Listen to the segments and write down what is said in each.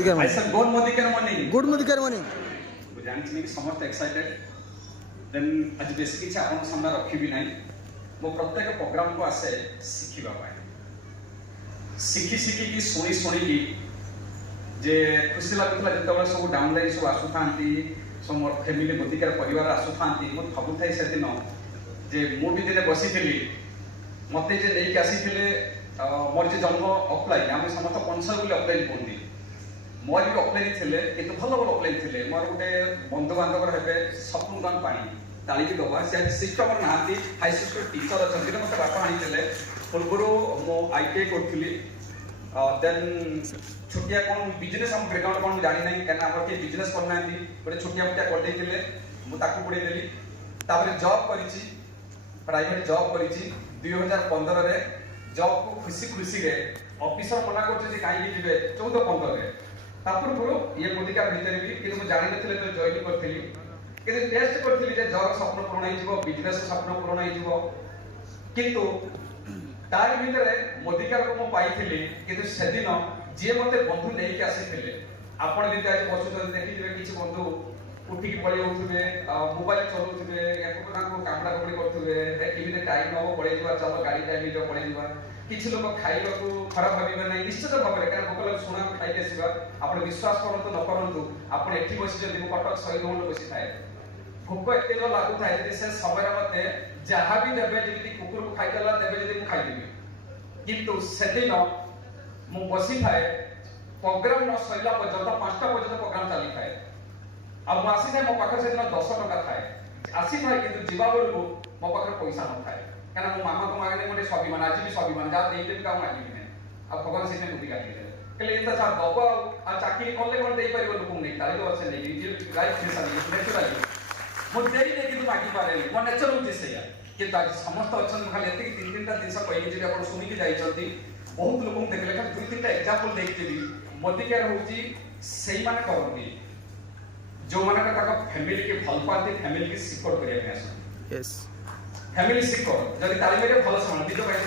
Modi care I said good Modi care morning. Good Modi care morning ମୁଁ ଜାଣିଥିଲି କି ସମସ୍ତେ ଏକ୍ସାଇଟେଡ୍ ଦେନ୍ ଆଜି ବେଶୀ କିଛି ଆପଣଙ୍କ ସାମ୍ନାରେ ରଖିବି ନାହିଁ। ମୁଁ ପ୍ରତ୍ୟେକ ପ୍ରୋଗ୍ରାମକୁ ଆସେ ଶିଖିବା ପାଇଁ, ଶିଖିକି ଶୁଣିକି ଯେ ଖୁସି ଲାଗୁଥିଲା ଯେତେବେଳେ ସବୁ ଡାଉନଲାଇନ୍ ସବୁ ଆସୁଥାନ୍ତି, ସବୁ ମୋର ଫ୍ୟାମିଲି ମୋଦିକାର ପରିବାର ଆସୁଥାନ୍ତି। ମୁଁ ଭାବୁଥାଏ ସେଦିନ ଯେ ମୁଁ ବି ଦିନେ ବସିଥିଲି, ମୋତେ ଯେ ନେଇକି ଆସିଥିଲେ ମୋର ଯେ ଜନ୍ମ ଅଫଲାଇନ୍, ଆମେ ସମସ୍ତ ପଞ୍ଚର ବୋଲି ଅଫଲାଇନ୍ କୁହନ୍ତି, ମୋର ବି ଅଫଲାଇନ୍ ଥିଲେ କିନ୍ତୁ ଭଲ ଅଫଲାଇନ୍ ଥିଲେ। ମୋର ଗୋଟେ ବନ୍ଧୁବାନ୍ଧବର ହେବେ ସ୍ୱପ୍ନଗାନ ପାଣି ତାଳିକି ଦେବା, ସେ ଆଜି ସିଷ୍ଟମର ନାହାନ୍ତି, ହାଇସ୍କୁଲ ଟିଚର ଅଛନ୍ତି, ମୋତେ ବାପା ଆଣିଥିଲେ। ପୂର୍ବରୁ ମୁଁ ITI କରୁଥିଲି, ଦେନ୍ ଛୋଟିଆ କ'ଣ ବିଜନେସ୍ ଆମ ବ୍ୟାକଗ୍ରାଉଣ୍ଡ କ'ଣ ମୁଁ ଜାଣିନାହିଁ, କାହିଁକିନା ଆମର କେହି ବିଜନେସ୍ କରୁନାହାନ୍ତି, ଗୋଟେ ଛୋଟିଆ ମୋଟିଆ କରିଦେଇଥିଲେ, ମୁଁ ତାକୁ ପଢ଼େଇ ଦେଲି। ତାପରେ ଜବ୍ କରିଛି, ପ୍ରାଇଭେଟ୍ ଜବ୍ କରିଛି। 2015ରେ ଜବ୍କୁ ଖୁସିରେ ଅଫିସର ମନା କରୁଛନ୍ତି କାହିଁକି ଯିବେ 14-15ରେ, ତା ପୂର୍ବରୁ ଇଏ ମୋଦିକାର ଭିତରେ ବି, କିନ୍ତୁ ମୁଁ ଜାଣିନଥିଲି ତ ଜଏନ୍ କରିଥିଲି, କିନ୍ତୁ ଟେଷ୍ଟ କରିଥିଲି ଯେ ଜବ୍ ସ୍ୱପ୍ନ ପୂରଣ ହେଇଯିବ, ବିଜନେସ୍ ସ୍ୱପ୍ନ ପୂରଣ ହେଇଯିବ। କିନ୍ତୁ ତାରି ଭିତରେ ମୋଦିକାରକୁ ମୁଁ ପାଇଥିଲି। କିନ୍ତୁ ସେଦିନ ଯିଏ ମୋତେ ବନ୍ଧୁ ନେଇକି ଆସିଥିଲେ, ଆପଣ ଯଦି ଆଜି ବସୁଛନ୍ତି ଦେଖିଥିବେ କିଛି ବନ୍ଧୁ ଉଠିକି ପଳେଇ ଯାଉଥିବେ, ମୋବାଇଲ ଚଲାଉଥିବେ, ଏପଟୁ ତାଙ୍କୁ କାମୁଡ଼ା କାମୁଡ଼ି କରୁଥିବେ, କେମିତି ଟାଇମ୍ ହବ ପଳେଇଯିବା, ଚାଲ ଗାଡ଼ି ଟାଇମ୍ ହେଇଯିବ ପଳେଇଯିବା। କିଛି ଲୋକ ଖାଇବାକୁ ଖରାପ ଭାବିବେ ନାହିଁ, ନିଶ୍ଚିତ ଭାବରେ, କାରଣ ଭୋକ ଲାଗେ ଶୁଣ ଖାଇକି ଆସିବା। ଆପଣ ବିଶ୍ୱାସ କରନ୍ତୁ ନ କରନ୍ତୁ, ଆପଣ ଏଠି ବସିଛନ୍ତି, ମୁଁ କଟକ ଶହୀଦ ଭବନରେ ବସିଥାଏ, ଭୋକ ଏତେ ନ ଲାଗୁଥାଏ ଯଦି ସେ ସମୟରେ ମୋତେ ଯାହା ବି ଦେବେ, ଯେମିତି କୁକୁରକୁ ଖାଇଦେଲା ଦେବେ ଯଦି ମୁଁ ଖାଇଦେବି। କିନ୍ତୁ ସେଦିନ ମୁଁ ବସିଥାଏ, ପ୍ରୋଗ୍ରାମ ନ ସରିଲା ପର୍ଯ୍ୟନ୍ତ 5ଟା ପର୍ଯ୍ୟନ୍ତ ପ୍ରୋଗ୍ରାମ ଚାଲିଥାଏ, ଆଉ ମୁଁ ଆସିଥାଏ, ମୋ ପାଖରେ ସେଦିନ 10 ଟଙ୍କା ଥାଏ, ଆସିଥାଏ, କିନ୍ତୁ ଯିବା ବେଳକୁ ମୋ ପାଖରେ ପଇସା ନଥାଏ, କାରଣ ମୋ ମାମାକୁ ମାଗିଲେ ଗୋଟେ ସ୍ୱାଭିମାନ, ଆଜି ବି ସ୍ୱାଭିମାନ, ଯାହା ଦେଇଦେବି ତାକୁ ମାଗିବି ନାହିଁ। ଆଉ ଭଗବାନ ସେଇଥିପାଇଁ ବୁଦ୍ଧି କାଟିଦେଲେ, କହିଲେ ଏଇଟା ଯାହା ଦବ, ଆଉ ଚାକିରି କଲେ କ'ଣ ଦେଇପାରିବ ଲୋକଙ୍କୁ ନେଇ, ତାଳି ତ ଅଛି ନେଇକି ନେଚୁରାଲି ମୁଁ ଦେଇଦେଇ କିନ୍ତୁ ମାଗିପାରେନି, ମୋ ନେଚର ହେଉଛି ସେଇଆ। କିନ୍ତୁ ଆଜି ସମସ୍ତେ ଅଛନ୍ତି, ଖାଲି ଏତିକି 3-3ଟା ଜିନିଷ କହିକି ଯିବି, ଆପଣ ଶୁଣିକି ଯାଇଛନ୍ତି। ବହୁତ ଲୋକଙ୍କୁ ଦେଖିଲେ, ଖାଲି 2-3ଟା ଏକ୍ସାମ୍ପଲ ଦେଇକି ଯିବି। ମୋଦି କେୟାର ହେଉଛି ସେଇମାନେ କରନ୍ତି ଯୋଉମାନଙ୍କ ତାଙ୍କ ଫ୍ୟାମିଲିକି ଭଲ ପାଆନ୍ତି, ଫ୍ୟାମିଲିକି ସିକ୍ୟୁର କରିବା ପାଇଁ ଆସନ୍ତି। ଫ୍ୟାମିଲି ସିକ୍ୟୁର ଯଦି ତାଳିମରେ ଭଲ ଶୁଣ ନିଜ ପାଇଁ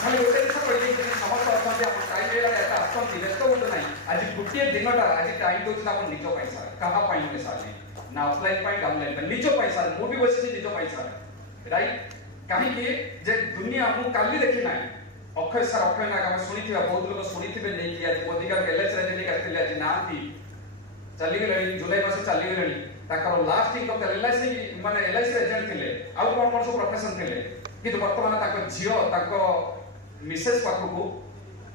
ଖାଲି ଗୋଟେ ଜିନିଷ କହିଦେଇକି ସମସ୍ତେ ଅଛନ୍ତି, ଆପଣ ଟାଇମ୍ ହେଇଗଲା ଏଟା ଆସନ୍ତି, ବ୍ୟସ୍ତ ହୁଅନ୍ତୁ ନାହିଁ। ଆଜି ଗୋଟିଏ ଦିନଟା ଆଜି ଟାଇମ୍ ଦେଉଛନ୍ତି ଆପଣ ନିଜ ପଇସା, କାହା ପାଇଁ ପଇସା ନାହିଁ, ନା ଅଫଲାଇନ୍ ପାଇଁ ଡାଉନଲାଇନ୍ ପାଇଁ, ନିଜ ପଇସା। ମୁଁ ବି ବସିଛି ନିଜ ପଇସା, ରାଇଟ୍? କାହିଁକି ଯେ ଦୁନିଆ ମୁଁ କାଲି ଦେଖି ନାହିଁ, ଅକ୍ଷୟ ସାର୍, ଅକ୍ଷୟ ନାଗ ଆମେ ଶୁଣିଥିବା, ବହୁତ ଲୋକ ଶୁଣିଥିବେ ନେଇକି ଆଜି ମୋଦିକାର LIC ନେଇକି ଆସିଥିଲେ, ଆଜି ନାହାନ୍ତି, ଚାଲିଗଲେଣି, ଜୁଲାଇ ମାସ ଚାଲିଗଲେଣି। ତାଙ୍କର ଲାଷ୍ଟ ଇନକମ୍ LIC ମାନେ LIC ଏଜେଣ୍ଟ ଥିଲେ, ଆଉ କ'ଣ କ'ଣ ସବୁ ପ୍ରଫେସନ ଥିଲେ, କିନ୍ତୁ ବର୍ତ୍ତମାନ ତାଙ୍କ ଝିଅ ତାଙ୍କ ମିସେସ୍ ପାଖକୁ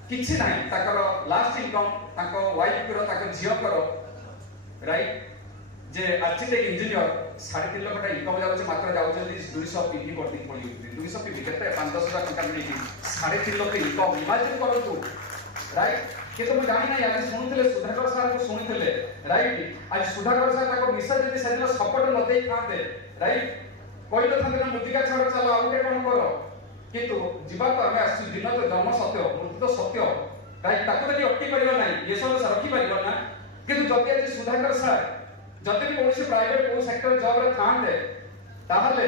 କିଛି ନାହିଁ, ତାଙ୍କର ଲାଷ୍ଟ ଇନକମ୍ ତାଙ୍କ ୱାଇଫର ତାଙ୍କ ଝିଅଙ୍କର, ରାଇଟ୍? ଯେ ଆର୍କିଟେକ୍ଟ ଇଞ୍ଜିନିୟର 3.5 ଲକ୍ଷ ଇନକମ୍ ଯାଉଛି, ମାତ୍ର ଯାଉଛନ୍ତି 200 PV କରିଦେଇ ପଳେଇଛନ୍ତି। 200 PV କେତେ 5-10 ହଜାର ଟଙ୍କା ମିଳିଛି, 3.5 ଲକ୍ଷ ଇନକମ୍, ଇମାଜିନ୍ କରନ୍ତୁ, ରାଇଟ୍? କିନ୍ତୁ ମୁଁ ଜାଣି ନାହିଁ, ଆଜି ଶୁଣୁଥିଲେ ସୁଧାକର ସାର୍ଙ୍କୁ ଶୁଣିଥିଲେ, ରାଇଟ୍? ଆଜି ସୁଧାକର ସାର୍ ତାଙ୍କ ମିସେସ୍ ଯଦି ସେଦିନ ସପୋର୍ଟ ନ ଦେଇଥାନ୍ତେ, ରାଇଟ୍, କହିନଥାନ୍ତେ ନା ମୋଦିକା ଛାଡ଼, ଚାଲ ଆଉ ଗୋଟେ କ'ଣ କର, କିନ୍ତୁ ଯିବା ତ ଆମେ ଆସିଛୁ, ଦିନ ତ ଜନ୍ମ ସତ୍ୟ, ମୃତ୍ୟୁ ତ ସତ୍ୟ, ରାଇଟ୍? ତାକୁ ଯଦି ଅଟକି ପାରିବ ନାହିଁ, ଏ ସବୁ ରଖିପାରିବ ନା। କିନ୍ତୁ ଯଦି ଆଜି ସୁଧାକର ସାର୍ ଯଦି ବି କୌଣସି ପ୍ରାଇଭେଟ୍ କୋଉ ସେକ୍ଟର ଜବ୍ରେ ଥାନ୍ତେ, ତାହେଲେ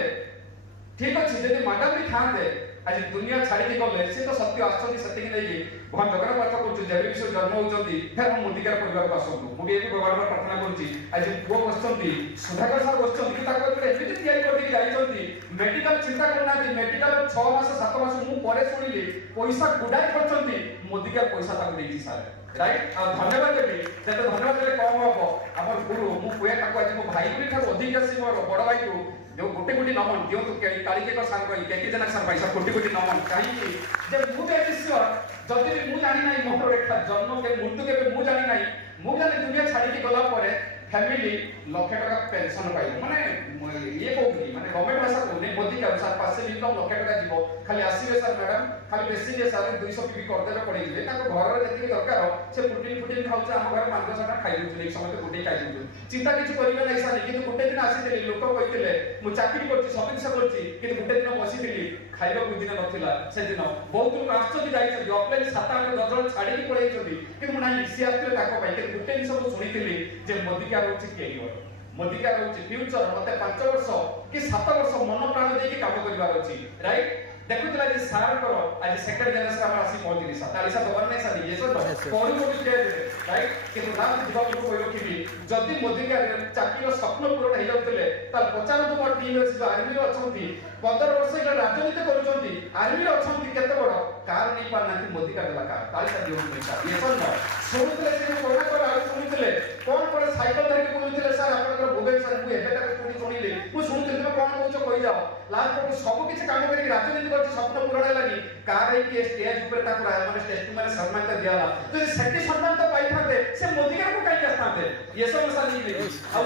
ଠିକ୍ ଅଛି, ଯଦି ମ୍ୟାଡାମ୍ ବି ଥାନ୍ତେ, ଆଜି ଦୁନିଆ ଛାଡ଼ିକି ଗଲେ, ସେ ତ ସତ୍ୟ ଆସୁଛନ୍ତି ସେତିକି ନେଇକି। ଭଗବାନ ଜଗନ୍ନାଥ ପ୍ରାର୍ଥନା କରୁଛୁ, ଯେବେ ବି ସେ ଜନ୍ମ ହେଉଛନ୍ତି, ଫେର ଆମ ମୋଦିକାର ପରିବାରକୁ ଆସନ୍ତୁ। ମୁଁ ବି ଏଠି ଭଗବାନଙ୍କର ପ୍ରାର୍ଥନା କରୁଛି, ଆଜି ପୁଅ ବସିଛନ୍ତି, ସୁଧାକର ସାର୍ ବସିଛନ୍ତି, କିନ୍ତୁ ତାଙ୍କ ଗୋଟେ ଏମିତି ତିଆରି କରିକି ଯାଇଛନ୍ତି, ମେଡିକାଲ ଚିନ୍ତା କରୁନାହାନ୍ତି, ମେଡିକାଲ 6 ମାସ 7 ମାସ ମୁଁ ପରେ ଶୁଣିଲି ପଇସା ଗୁଡାଏ କରିଛନ୍ତି, ମୋଦିକାର ପଇସା ତାକୁ ଦେଇଛି ସାର୍, ରାଇଟ୍? ଆଉ ଧନ୍ୟବାଦ ଦେବି, ଯେତେ ଧନ୍ୟବାଦ ଦେଲେ କମ୍ ହବ। ଆମର ଗୁରୁ, ମୁଁ କୁହେ ତାକୁ, ଆଜି ମୋ ଭାଇ ବୋଲି ଠାରୁ ଅଧିକ ଆସି ମୋର ବଡ଼ ଭାଇକୁ जो गोटे कोटी नमन दिंतु कालिके सार के जनक सार पैसा कोटी कोटी नमन कहीं जे मुझे श्योर जदि भी जानी ना मोर रेखा जन्म के मृत्यु के जानी ना मुझे दुनिया छाड़ी गला फैमिली लक्षे टका पेंशन पाइब माने ये कहूँ माने गवर्नमेंट भाषा कहूँ मोदी के अनुसार पासे इनकम लक्षे टका जीव खाली आसवे सर मैडम खाली बेसी सार 200 पी करदे पड़े घर जी दरकार से प्रोटीन फुटीन खाऊ आम घर 500 टका खाई दूसरे समस्त गोटे खाई दूसरे चिंता किसी करेंगे ना सार कि गोटे दिन आसी लोक कहते मुझे चाकरी कर सब जिन कर गोटे दिन बसी खाइबा दिन नाला से दिन बहुत लोग आसछन ऑफलाइन 7-8 10 जन छाड़ी पड़े कि ना सी आसते गोटे जिन शुणी जे मोदी क्या रोचे कैरियर मोदी क्या रोचे फ्यूचर मते 5 वर्ष कि 7 वर्ष मन प्राण देके काम करबार अछि राइट देखुतला जे सार को आज सेकंड जनरेशन आसी पहुंचली 47 दबन नै सादी ये सब पढु को स्टेज राइट किंतु ना जीवा को कोइ रखिबी जदि मोदी का चाकरी स्वप्न पूर्ण हे जाउतले तार 50 मोर टीम रे आर्मी रे अछंती 15 वर्ष इला राजनीति करूछंती आर्मी रे अछंती केते बड़ कार नहीं पारनाती मोदी का देला कार ताली का दियो पैसा ये सब न सुनुतले से कोना कर आ सुनुतले कोन पर साइकिल धरि के बोलुतले सर आपनकर भुबेन सर मु एबे तक पुनी सुनिले मु सुनुतले तुम कोन कहउछ कहि जाओ लास्ट को सब किछ काम करी राजनीति कर स्वप्न पूर्ण लागि कार है कि स्टेज ऊपर ताको माने स्टेज माने सम्मान त दियाला तो सेठी सम्मान तो पाई थाते से मोदी का को काई करताते ये सब सर नहीं आ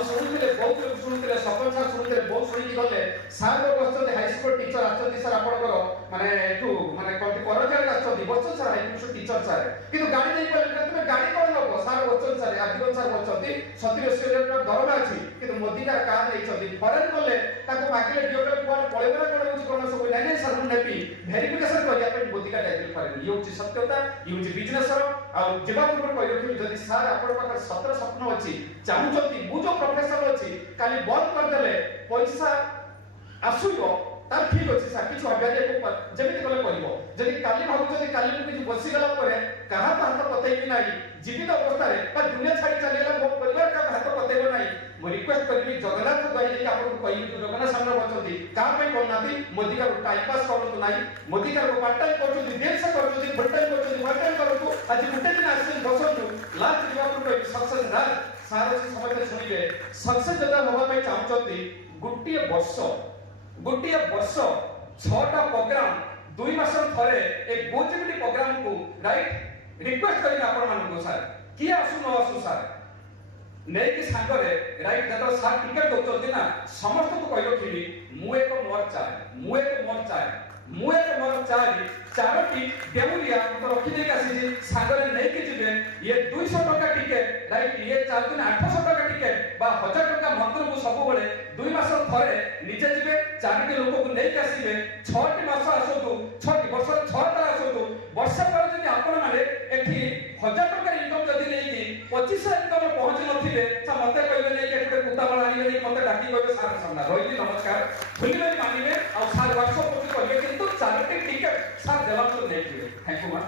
सुनुतले बहुत लोग सुनुतले सपन सर सुनुतले बहुत सुनी गले सर लोग बसते हाई स्कूल टीचर आछती सर आपनकर माने एठू माने कोटी करजारे आछती Bachan sir high school teacher sir किंतु गाड़ी नहीं पाले तुम गाड़ी कोन लो सर बच्चन सर आदिवन सर बच्चती 37 हजार दरमा अछि किंतु मोदी का कार नहीं छथि फॉरेन बोले ताको मागिले डिओकल कोन पळेबरा कोन यूज करना सब नहीं नहीं सर मु नेबी वेरिफिकेशन करिया पे मोदी का टाइटल फॉरेन ये होची सत्यता ये होची बिजनेस रो आ जेबा पूर्व कहि रखि जदि सर आपण पाकर 17 स्वप्न अछि चाहुचथि मु जो प्रोफेसर अछि काली बंद कर देले पैसा आसुयो तार ठीक अछि सर किछ अभ्यास को जेमिति कले करिवो जदि काली भाबुचथि काली किछ बसी गला परे कहा हाथ पतैबी नाही जीवित अवस्था रे पर दुनिया छाड़ी चलेला मो परिवार का हाथ पतैबो नाही मो रिक्वेस्ट करबी जगन्नाथ को कहि आपन को कहि जगन्नाथ सामने बचथि का पे कोनाती मोदी का टाइम पास करतो नाही मोदी का पार्ट टाइम करतो देश से करतो फुल टाइम करतो वन टाइम करतो आज गुटे दिन आसे बसतो लास्ट जीवा को सक्सेस ना सारा समझ सुनिबे सक्सेस जदा होबा पे चाहउचथि गोटिए वर्ष 6टा प्रोग्राम 2 मास थरे एक गोचिमिटी प्रोग्राम को राइट रिक्वेस्ट करी आपण मान को सर कि आसु न आसु सर नै कि सांगरे राइट जतो सर टिकट दोचोती ना समस्त को कहियो खिली मु एक मोर चाहे चारोटी डेमुलिया तो रखी दे आसी सांगरे नै कि जिबे ये 200 टका टिकट राइट ये 4 दिन 800 टका टिकट बा 1000 टका मंत्र को सब बळे 2 मास थरे निजे जिबे चारोटी लोक को नै आसीबे 6टी मास आसोतु 6टी वर्ष 6टा आसोतु वर्ष पर जदि आपण माने एठी 1000 टका इनकम जदि नै कि 25 इनकम पहुंच नथिले त मते कहबे नै कि एठे कुत्ता बळ आनिबे नै मते डाकी कहबे सार सामना रोहित नमस्कार भूलिबे मानिबे आ सार वर्ष पति कहबे किंतु चारोटी टिकट सार देवा तो नै थैंक यू मा